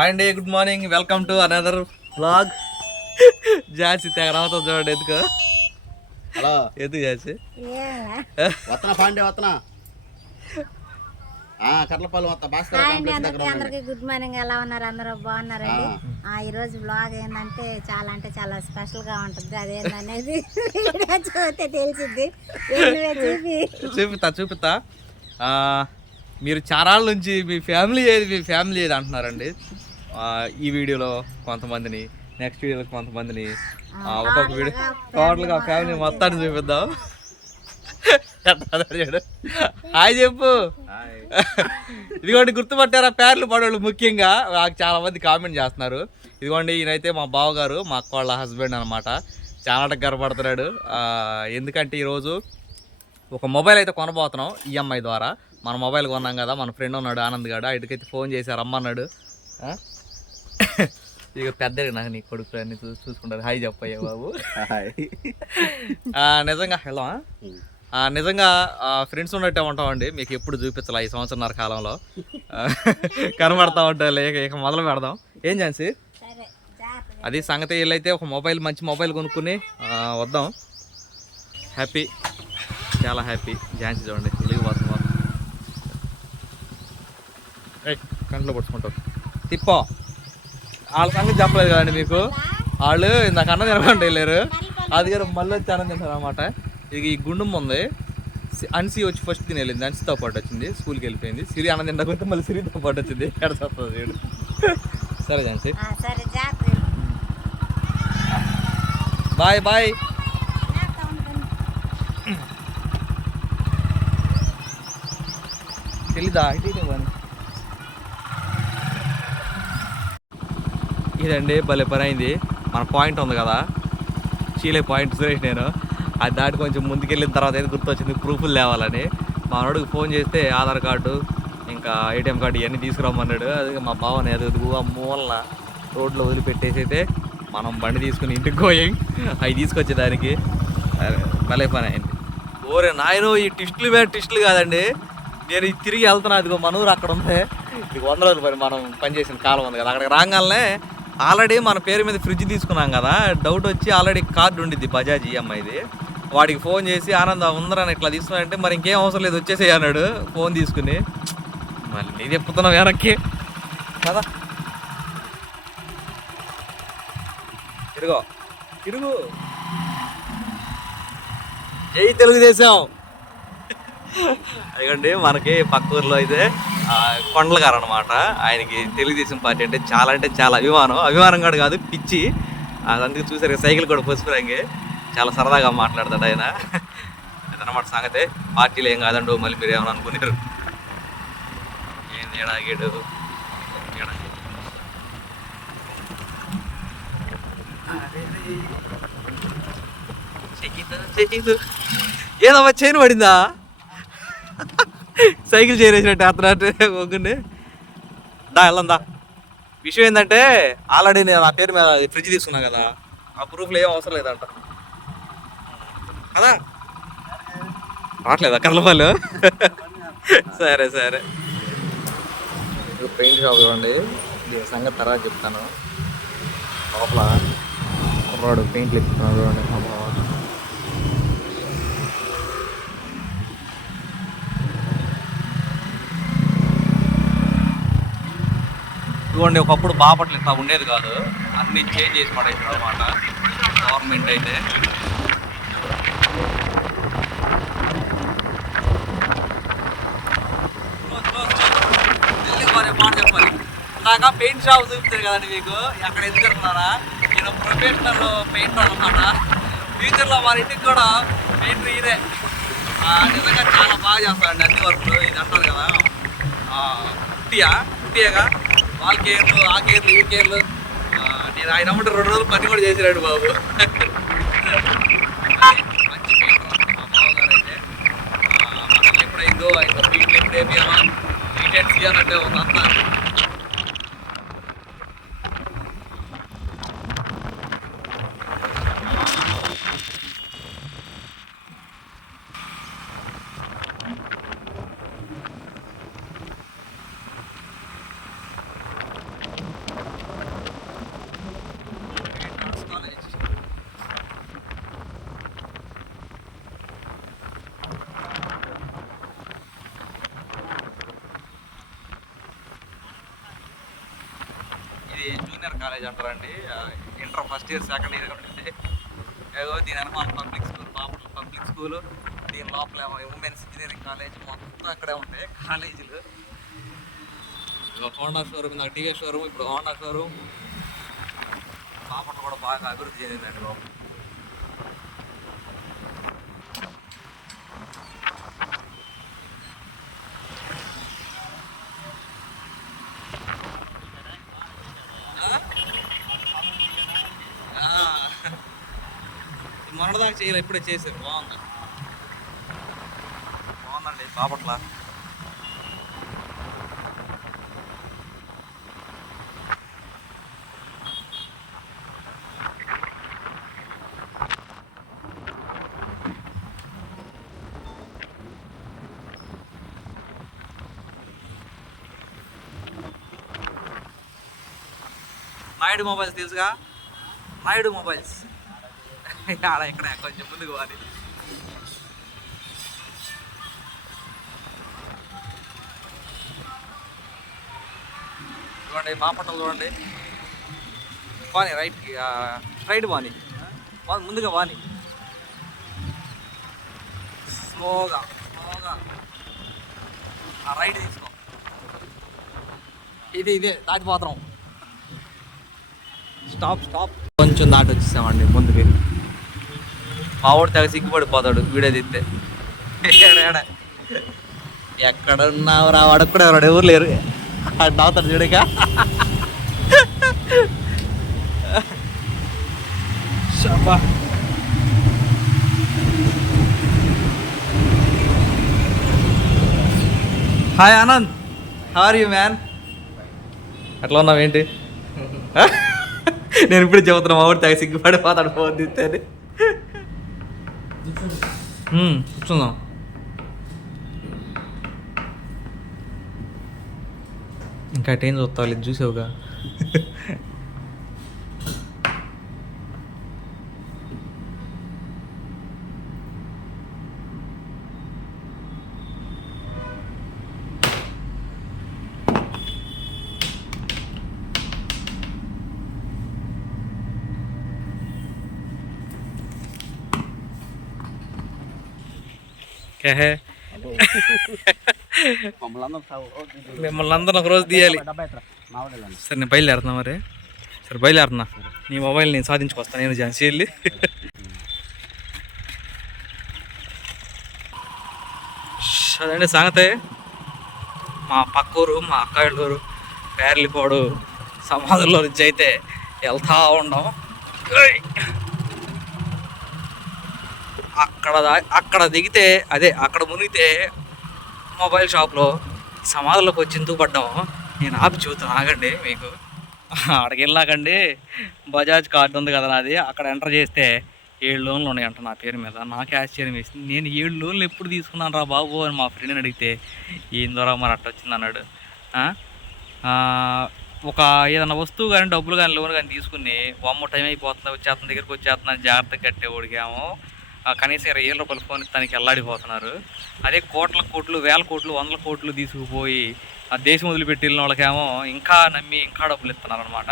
Hi అండి good morning welcome to another vlog జాసి తెగ రావతో చూడండి ఎందుకు? హలో. ఎందుకు జాసి వత్తన పాండే వత్తన? ఆ కర్లపాలెం వత్త భాస్కర్ హాయ్ అండి కాంప్లెక్స్ అందరికీ దగ్గర ఉండండి. అందరికీ గుడ్ మార్నింగ్ ఎలా ఉన్నారు? అందరూ బాగున్నారండి? ఆ. ఈ రోజు బ్లాగ్ ఏంటంటే చాలా అంటే చాలా స్పెషల్గా ఉంటుంది. అదేంటనేది వీడియో చూస్తే తెలిసింది చూపి. చూపిస్తా చూపిస్తా ఆ, మీరు చారాళ్ళ నుంచి మీ ఫ్యామిలీ ఏది మీ ఫ్యామిలీ ఏది అంటున్నారండి? ఈ వీడియోలో కొంతమందిని నెక్స్ట్ వీడియోలో కొంతమందిని ఆ, ఒక్కొక్క వీడియో టోటల్గా ఫ్యామిలీ మొత్తాన్ని చూపిద్దాం. చూడు. హాయ్ చెప్పు. ఇదిగోండి గుర్తుపట్టారా పేర్లు పడేవాళ్ళు ముఖ్యంగా. నాకు చాలా మంది కామెంట్ చేస్తున్నారు. ఇదిగోండి ఈయనైతే మా బావగారు మా అక్క వాళ్ళ హస్బెండ్ అనమాట చాలా గర్వపడుతున్నాడు. ఆ, ఎందుకంటే ఈరోజు ఒక మొబైల్ అయితే కొనబోతున్నాం ఈఎంఐ ద్వారా. మన మొబైల్ కొన్నాం కదా మన ఫ్రెండ్ ఉన్నాడు ఆనంద్ గాడు. ఆయనకైతే ఫోన్ చేసి రమ్మన్నాడు. ఆ? ఇక పెద్ద నాకు నీ కొడుకు అన్ని చూ చూసుకుంటారు. హాయ్ చెప్పయ్యా బాబు. నిజంగా హలో నిజంగా ఫ్రెండ్స్ ఉన్నట్టే ఉంటామండి. మీకు ఎప్పుడు చూపించాలి ఈ సంవత్సరంన్నర కాలంలో. కనబడతా ఉంటాయి లేక ఇక మొదలు పెడదాం. ఏం ఛాన్సీ అది సంగతి వీళ్ళైతే ఒక మొబైల్ మంచి మొబైల్ కొనుక్కుని వద్దాం. హ్యాపీ. చాలా హ్యాపీ. ఝాన్సీ చూడండి వెలిగిపోతుంది కంట్లో పట్టుకుంటావు. తిప్పో. వాళ్ళ సంగతి చెప్పలేదు కదండి మీకు. వాళ్ళు ఇందాక అన్నం తినకుండా వెళ్ళారు. అది గారు మళ్ళీ వచ్చి అన్నం తింటారు అనమాట ఇక ఈ గుండం ఉంది. అన్సి వచ్చి ఫస్ట్ తిని వెళ్ళింది. అన్సితో పాటు వచ్చింది. స్కూల్కి వెళ్ళిపోయింది. సిరి అన్నం తినకపోతే మళ్ళీ సిరితో పాటు వచ్చింది. ఎక్కడ వీడు? సరే జాగ్రత్త. Bye bye. తెలీదా ఇటు ఇటు ఇవ్వను. ఇదండి భలే పని అయింది మన పాయింట్ ఉంది కదా? చీలే పాయింట్ సురేష్ నేను. అది దాటి కొంచెం ముందుకెళ్ళిన తర్వాత అయితే గుర్తొచ్చింది ప్రూఫ్లు లేవాలని. మా వాడికి ఫోన్ చేస్తే ఆధార్ కార్డు ఇంకా ఏటీఎం కార్డు ఇవన్నీ తీసుకురమ్మన్నాడు. అది మా బావని అది ఎదుగు ఆ మూలన రోడ్లో వదిలిపెట్టేసి అయితే మనం బండి తీసుకుని ఇంటికి పోయి. అవి తీసుకొచ్చేదానికి. భలే పని అయింది ఓరే నాయనో ఈ టిస్టులు వేరే టిస్టులు కాదండి. నేను తిరిగి వెళ్తున్నా అదిగో మన ఊరు అక్కడ ఉంది. ఇది వంద రోజులు పని మనం పనిచేసిన కాలం ఉంది కదా. అక్కడికి రాగానే ఆల్రెడీ మన పేరు మీద ఫ్రిడ్జ్ తీసుకున్నాం కదా డౌట్ వచ్చి ఆల్రెడీ కార్డు ఉండిద్ది బజాజ్ ఈఎంఐది వాడికి ఫోన్ చేసి ఆనంద ఉందరని ఇట్లా తీసుకున్నాడంటే మరి ఇంకేం అవసరం లేదు వచ్చేసే అన్నాడు ఫోన్ తీసుకుని. మళ్ళీ నీ వెనక్కి. కదా? తిరుగో తిరుగు జై తెలుగుదేశం. అదిగండి మనకి పక్క ఊర్లో అయితే కొండల గారు అనమాట ఆయనకి తెలుగుదేశం పార్టీ అంటే చాలా అంటే చాలా అభిమానం. అభిమానం కూడా కాదు పిచ్చి. అది అందుకే చూసారు సైకిల్ కూడా పసుపు రంగే. చాలా సరదాగా మాట్లాడతాడు ఆయన. అదనమాట సంగతే. పార్టీలు ఏం కాదండు మళ్ళీ మీరు ఏమైనా అనుకున్నారు? ఏం ఏడాగేడు ఏదమ్మా చైన్ పడిందా? సైకిల్ చేరేసినట్టు అతనంటే ఒగ్గుండి దా వెళ్ళందా విషయం ఏంటంటే ఆల్రెడీ నేను నా పేరు మీద ఫ్రిడ్జ్ తీసుకున్నా కదా ఆ ప్రూఫ్లో ఏం అవసరం లేదంట. కదా? రావట్లేదా కర్లపాలు సరే సరే. పెయింట్ షాప్ చూడండి. దీని సంగతి తర్వాత చెప్తాను. లోపల కుర్రాడు పెయింట్లు ఎక్కుతున్నాడు చూడండి. ఇదిగోండి ఒకప్పుడు బాపట్ల ఇట్లా ఉండేది కాదు. అన్ని చేంజ్ చేసి పడేసారు అనమాట గవర్నమెంట్ అయితే. ఇందాక పెయింట్ షాప్ చూపుతారు కదండి మీకు? అక్కడ ఎందుకు నేను ప్రొఫెషనల్ పెయింటర్ అనమాట ఫ్యూచర్లో మన ఇంటికి కూడా పెయింటర్ ఇదే నిజంగా చాలా బాగా చేస్తారండి అన్ని వర్క్లు. ఇది అంటారు కదా. కుట్టియా కుట్టియాగా వాళ్ళ కేర్లు ఆ కేర్లు ఈ కేర్లు. నేను ఆయన అమ్మంటే రెండు రోజులు పని కూడా చేసిరాడు బాబు. మంచి పెయింటర్ మా బావగారు అయితే ఆ, మనల్ని ఎప్పుడైందో ఆయన ఫీల్డ్ ఎప్పుడు వేపియాలా నీట్ చేయాలంటే ఒక అంతా జూనియర్ కాలేజ్ అంటారండి. Inter first year second year ఉంటుంది ఏదో దీని వెనకాల పబ్లిక్ స్కూల్ పాపం పబ్లిక్ స్కూల్ దీని లోపల ఉమెన్స్ ఇంజనీరింగ్ కాలేజ్ మొత్తం అక్కడే ఉంటాయి కాలేజీలు. హోండా షోరూమ్ ఇందాక టీవీఎస్ షోరూమ్ ఇప్పుడు హోండా షోరూమ్ బాపట్ల కూడా బాగా అభివృద్ధి చెందిందండి లోపల మొన్నటిదాకా చేయలేదు ఇప్పుడే చేశారు. బాగుంది. బాగుందండి బాపట్ల. నాయుడు మొబైల్స్ తెలుసుగా? నాయుడు మొబైల్స్. ఆడ ఇక్కడ కొంచెం ముందుకు పోవాలి. చూడండి బాపట్ల చూడండి. వాని రైట్కి స్ట్రైట్ వాని వాని ముందుగా వాని స్లోగా స్లోగా. ఆ రైట్ తీసుకో. ఇది ఇదే దాటిపోతాం స్టాప్ స్టాప్. కొంచెం దాటి వచ్చేసామండి ముందుకి. మా వాడు తెగ సిగ్గుపడిపోతాడు వీడియో తిస్తే. ఏడ, ఏడ. ఎక్కడ ఉన్నావు రా? వాడు కూడా ఎవరు ఎవరు లేరు. నవ్వుతాడు చూడక. Hi Anand. Are you man అట్లా ఉన్నావు ఏంటి? నేను ఇప్పుడు చెబుతున్నా మా వాడు తెగ సిగ్గుపడిపోతాడు ఫోన్ తీస్తే కూర్చుందాం ఇంకా టైం చూస్తావు? ఇది చూసావుగా. మిమ్మల్ని అందరం ఒక రోజు తీయాలి. సరే నేను బయలుదేరుతున్నా మరి. సరే బయలుదేరుతున్నా. నీ మొబైల్ నేను సాధించుకొస్తాను నేను ఝాన్సీ వెళ్ళి అదండి సంగతే. మా పక్కూరు మా అక్కాళ్ళూరు పేర్లిపోడు సమాధుల్లో నుంచి అయితే వెళ్తా ఉన్నాం అక్కడ అక్కడ దిగితే అదే అక్కడ మునిగితే మొబైల్ షాప్లో సమాధులకు వచ్చి ఎందుకు పడ్డాము నేను ఆపి చూస్తాను ఆగండి మీకు. అక్కడికి వెళ్ళాకండి బజాజ్ కార్డు ఉంది కదా నాది. అక్కడ ఎంటర్ చేస్తే ఏడు లోన్లు ఉన్నాయంట నా పేరు మీద. నాకు ఆశ్చర్యం వేసింది. నేను ఏడు లోన్లు ఎప్పుడు తీసుకున్నాను రా బాబు అని మా ఫ్రెండ్ని అడిగితే ఏం ద్వారా మరి అట్ట వచ్చింది? అన్నాడు. ఒక ఏదైనా వస్తువు కానీ డబ్బులు కానీ లోన్ కానీ తీసుకుని వమ్మ టైం అయిపోతుంది వచ్చేస్తుంది దగ్గరికి వచ్చేస్తుందని జాగ్రత్తగా కట్టేవాడికేమో ఆ, కనీసం ఇరవై ఏళ్ళ రూపాయలు ఫోన్ తనకి అల్లాడిపోతున్నారు అదే కోట్ల కోట్లు వేల కోట్లు వందల కోట్లు తీసుకుపోయి ఆ దేశం వదిలిపెట్టి వెళ్ళిన వాళ్ళకేమో ఇంకా నమ్మి ఇంకా డబ్బులు ఇస్తున్నారు అనమాట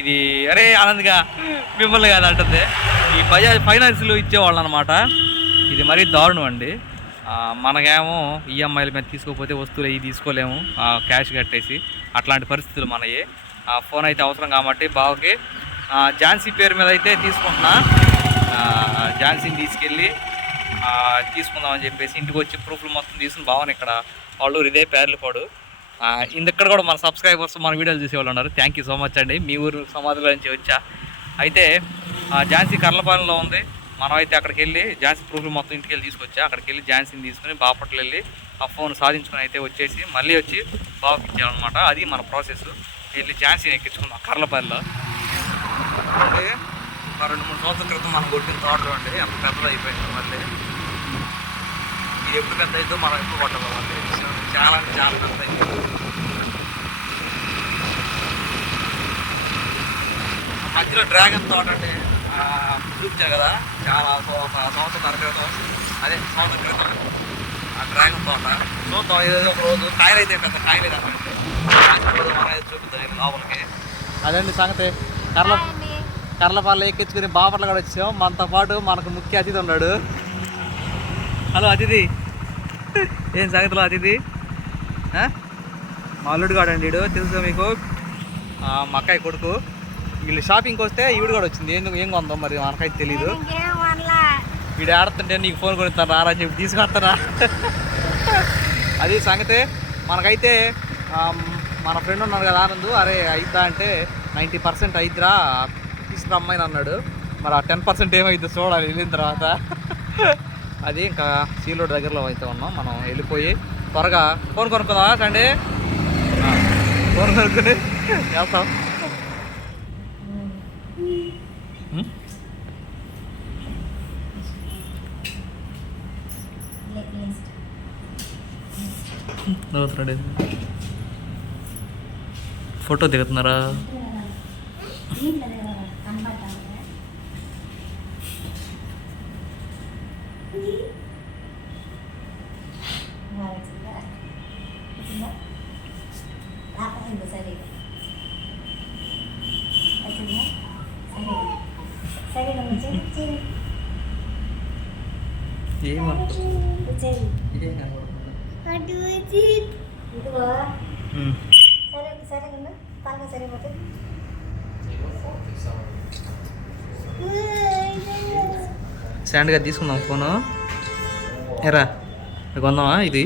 ఇది అరే ఆనంద్గా మిమ్మల్ని కాదు అంటుంది. ఈ బజాజ్ ఫైనాన్స్లో ఇచ్చేవాళ్ళు అనమాట ఇది మరీ దారుణం అండి. మనకేమో ఈఎంఐల మీద తీసుకోకపోతే వస్తువులు అవి తీసుకోలేము. క్యాష్ కట్టేసి అట్లాంటి పరిస్థితులు మనవి ఆ, ఫోన్ అయితే అవసరం కాబట్టి బావకి ఝాన్సీ పేరు మీద అయితే తీసుకుంటున్నా. ఝాన్సీని తీసుకెళ్ళి తీసుకుందామని చెప్పేసి ఇంటికి వచ్చి ప్రూఫ్లు మొత్తం తీసుకుని బావని ఇక్కడ వాళ్ళు ఇదే పేర్లపాడు పాడు. ఇక్కడ కూడా మన సబ్స్క్రైబర్స్ మన వీడియోలు చూసేవాళ్ళు ఉన్నారు. థ్యాంక్ యూ సో మచ్ అండి. మీ ఊరు సమాధిలో నుంచి వచ్చా. అయితే ఆ, ఝాన్సీ కర్లపాలెంలో ఉంది. మనం అయితే అక్కడికి వెళ్ళి ఝాన్సీ ప్రూఫ్లు మొత్తం ఇంటికి వెళ్ళి తీసుకొచ్చా. అక్కడికి వెళ్ళి ఝాన్సీని తీసుకుని బాపట్ల వెళ్ళి ఆ ఫోన్ సాధించుకుని అయితే వచ్చేసి మళ్ళీ వచ్చి బాబుకి ఇచ్చామన్నమాట. అది మన ప్రాసెస్. వెళ్ళి ఝాన్సీని ఎక్కించుకున్నాం కర్లపల్లిలో ఒక రెండు మూడు సంవత్సరాల క్రితం మనం కొట్టిన తోటలు అండి అంత పెద్దది అయిపోయింది మళ్ళీ. ఇది ఎప్పుడు పెద్ద అయిందో మనం ఎప్పుడు కొట్టగలం చాలా అంటే చాలా పెద్ద అయింది మధ్యలో డ్రాగన్ తోట అండి ఆ, చూపించా కదా చాలా ఒక సంవత్సరం క్రితం అదే సంవత్సరం క్రితం. ఆ డ్రాగన్ తోట. చూద్దాం ఏదో ఒక రోజు కాయలు అయితే పెద్ద కాయలు కాదండి. మనం అయితే చూపిద్దాం లోపలికి. అదండి సంగతి. కర్ల కర్లపాలు ఎక్కించుకుని బాపట్ల కూడా వచ్చాం. మనతో పాటు మనకు ముఖ్య అతిథి ఉన్నాడు. హలో అతిథి. ఏం సంగతిలో అతిథి? మా అల్లుడు గాడు అండి వీడు తెలుసు మీకు? మా అక్కయ్య కొడుకు. వీళ్ళు షాపింగ్కి వస్తే ఈవిడ కూడా వచ్చింది. ఏం ఏం కొందాం మరి? మనకైతే తెలియదు వీడు ఆడుతుంటే నీకు ఫోన్ కొనిస్తాను. రారా చెప్పి తీసుకొస్తారా? అది సంగతి. మనకైతే మన ఫ్రెండ్ ఉన్నాడు కదా ఆనందు. అరే అయిద్దా అంటే నైంటీ పర్సెంట్ అయిద్దిరా. తీసుకురా అమ్మాయిని అన్నాడు. మరి ఆ టెన్ పర్సెంట్ ఏమైద్దో చూడాలి వెళ్ళిన తర్వాత. అది ఇంకా సీలోడ్ దగ్గరలో అయితే ఉన్నాం. మనం వెళ్ళిపోయి త్వరగా ఫోన్ కొనుక్కుందా సండే ఫోన్ కొనుక్కుని వెళ్తాం. ఫోటో దిగుతున్నారా? సరే సరే సరిపోతుంది స్టాండ్గా తీసుకుందాం ఫోను ఎరా కొందామా ఇది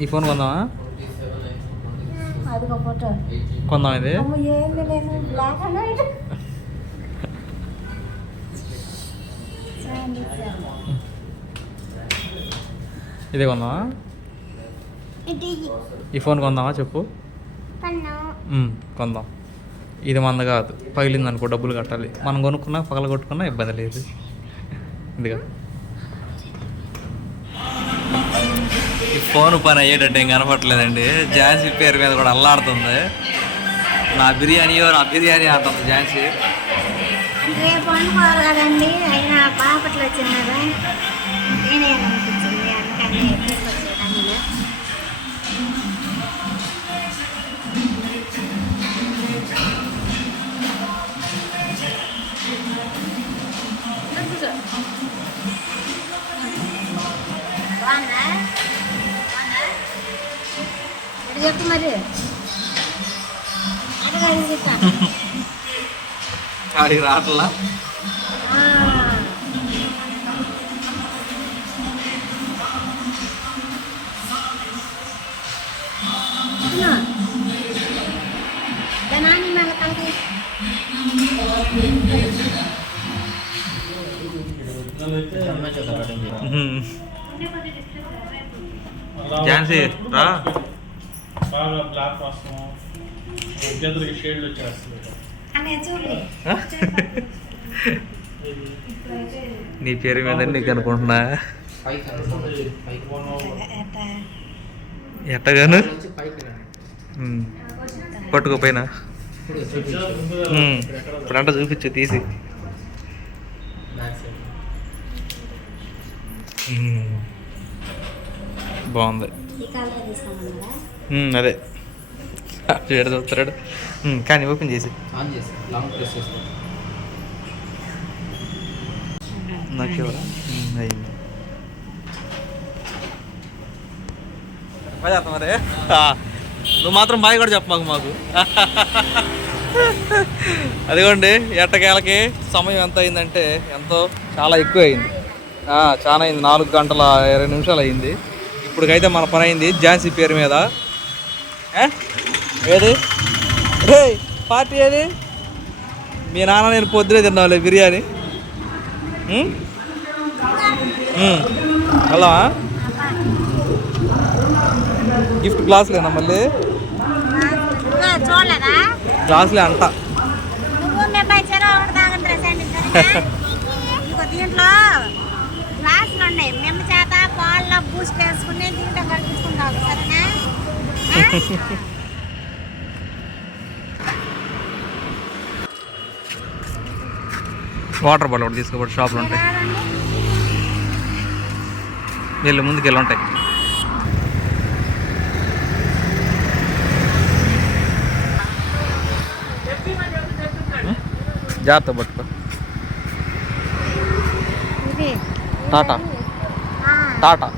ఈ ఫోన్ కొందామా అదిగో ఫోటో కొందాం ఇది? అమ్మ ఏంది లేదు బ్లాక్ అండ్ వైట్ చూడండి చూడండి. ఇదే కొందామా ఇది ఈ ఫోన్ కొందామా చెప్పు? కొందాం. ఇది మంద కాదు. పగిలింది అనుకో డబ్బులు కట్టాలి. మనం కొనుక్కున్నా పగల కొట్టుకున్నా ఇబ్బంది లేదు. ఇదిగా. ఫోన్ పని అయ్యేటట్టు ఏం కనపట్లేదండి ఝాన్సీ పేరు మీద కూడా అల్లాడుతుంది. నా బిర్యానీయో నా బిర్యానీ ఆడుతుంది ఝాన్సీ. రేపు వండుకోవాలి కదండి అయినా వచ్చింది కదా. నేనే అనిపించింది అందుకని ఎటు చెప్పు మరి అడగాలి చెప్తాను ఆడికి రావట్లా జనాన్ని మళ్ళీ కలిగి ఝాన్సీ రా బాగా బ్లాక్ వస్తాం ఇద్దరికి షేడ్లు వచ్చేస్తుంది నీ పేరు మీద నీకు అనుకుంటున్నా? ఎట్టా ఎట్టగాను. పట్టుకోపోయినా? ఉమ్. ఇప్పుడంట చూపించు తీసి. బాగుంది. అదే. చూస్తాడు కానీ ఓపెన్ చేసి. అయింది మరి నువ్వు మాత్రం బాయ్ కూడా చెప్ప మాకు. మాకు అదిగోండి ఎట్టకేలకి సమయం ఎంత అయిందంటే ఎంతో చాలా ఎక్కువ అయింది. ఆ, చాలా అయింది. నాలుగు గంటల ఇరవై నిమిషాలు అయింది. ఇప్పటికైతే మన పని అయింది ఝాన్సీ పేరు మీద? ఏది? రే పార్టీ ఏది? మీ నాన్న నేను పొద్దునే తిన్నావులే బిర్యానీ. హలో గిఫ్ట్ గ్లాసులేనా మళ్ళీ? ఇంకా గ్లాసులే అంట. ఒకటి దీంట్లో గ్లాసులు ఉన్నాయి మేము చేత పాల్లో బూస్ట్ వేసుకుని దీంట్లో కల్పించుకుంటావు సరేనా? వాటర్ బాల్ ఒకటి తీసుకోబడి షాపులు ఉంటాయి. వీళ్ళు ముందుకు వెళ్ళి ఉంటాయి. జాగ్రత్త పట్టుకో. టాటా. టాటా.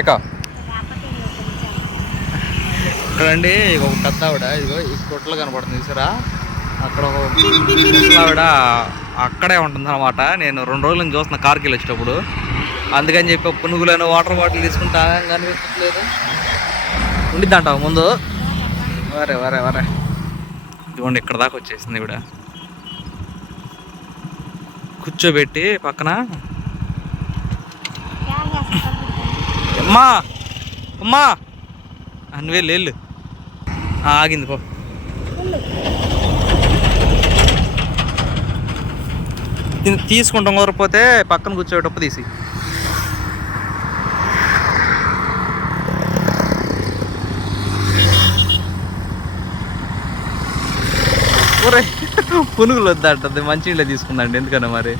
ఏకా? ఇక్కడండి ఒక పెద్ద ఆవిడ ఇదిగో ఈ కొట్లు కనపడుతుంది చూసారా? అక్కడ ఒక ఆవిడ అక్కడే ఉంటుంది అనమాట నేను రెండు రోజుల నుంచి చూస్తున్న కార్కి వచ్చేటప్పుడు అందుకని చెప్పి పునుగులను వాటర్ బాటిల్ తీసుకుంటా కనిపించట్లేదు. ఉండిద్దంటావు ముందు? వరే వరే వరే. ఇదిగోండి ఇక్కడ దాకా వచ్చేసింది ఇవిడ కూర్చోబెట్టి పక్కన. అమ్మా! అమ్మా! అని వెళ్ళు ఆగింది పో. దీన్ని తీసుకుంటాం కుదరపోతే పక్కన కూర్చోటప్పు తీసి. ఒరే పునుగులు వద్దంటది మంచి నీళ్ళే తీసుకుందండి ఎందుకన్నా మరి?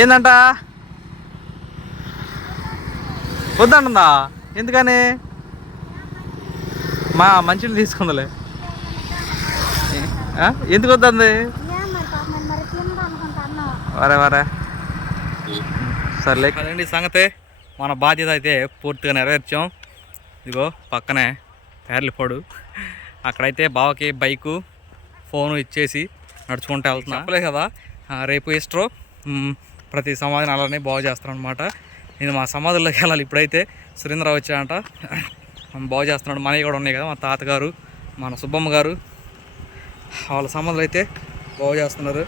ఏందంట? వద్దంటుందా? ఎందుకని? మా మంచిని తీసుకుందలే? ఎందుకు వద్దంది? వరే వరే. సర్లే. అదండి సంగతే? మన బాధ్యత అయితే పూర్తిగా నెరవేర్చాం. ఇదిగో పక్కనే పేర్లిపోడు అక్కడైతే బావకి బైకు ఫోను ఇచ్చేసి నడుచుకుంటూ వెళ్తున్నా. చెప్పలే కదా. రేపు ఈస్ట్రో ప్రతి సమాధిని అలానే బాగు చేస్తాను అనమాట నేను మా సమాధుల్లోకి వెళ్ళాలి. ఇప్పుడైతే సురేంద్ర వచ్చాడంట. బాగు చేస్తున్నాడు. మనవి కూడా ఉన్నాయి కదా మా తాతగారు మన సుబ్బమ్మ గారు. వాళ్ళ సంబంధాలు అయితే బాగు చేస్తున్నారు.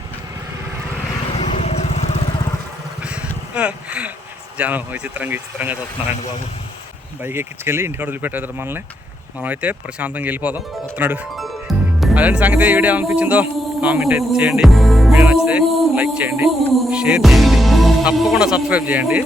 జనం విచిత్రంగా విచిత్రంగా చూస్తున్నారండి బాబు. బైక్ ఎక్కించుకెళ్ళి ఇంటికాడ వదిలిపెట్టేదారు మనల్ని. మనం అయితే ప్రశాంతంగా వెళ్ళిపోదాం. వస్తున్నాడు. అలాంటి సంగతి? వీడియో అనిపించిందో కామెంట్ అయితే చేయండి. వీడియో నచ్చితే లైక్ చేయండి షేర్ చేయండి. తప్పకుండా సబ్స్క్రైబ్ చేయండి.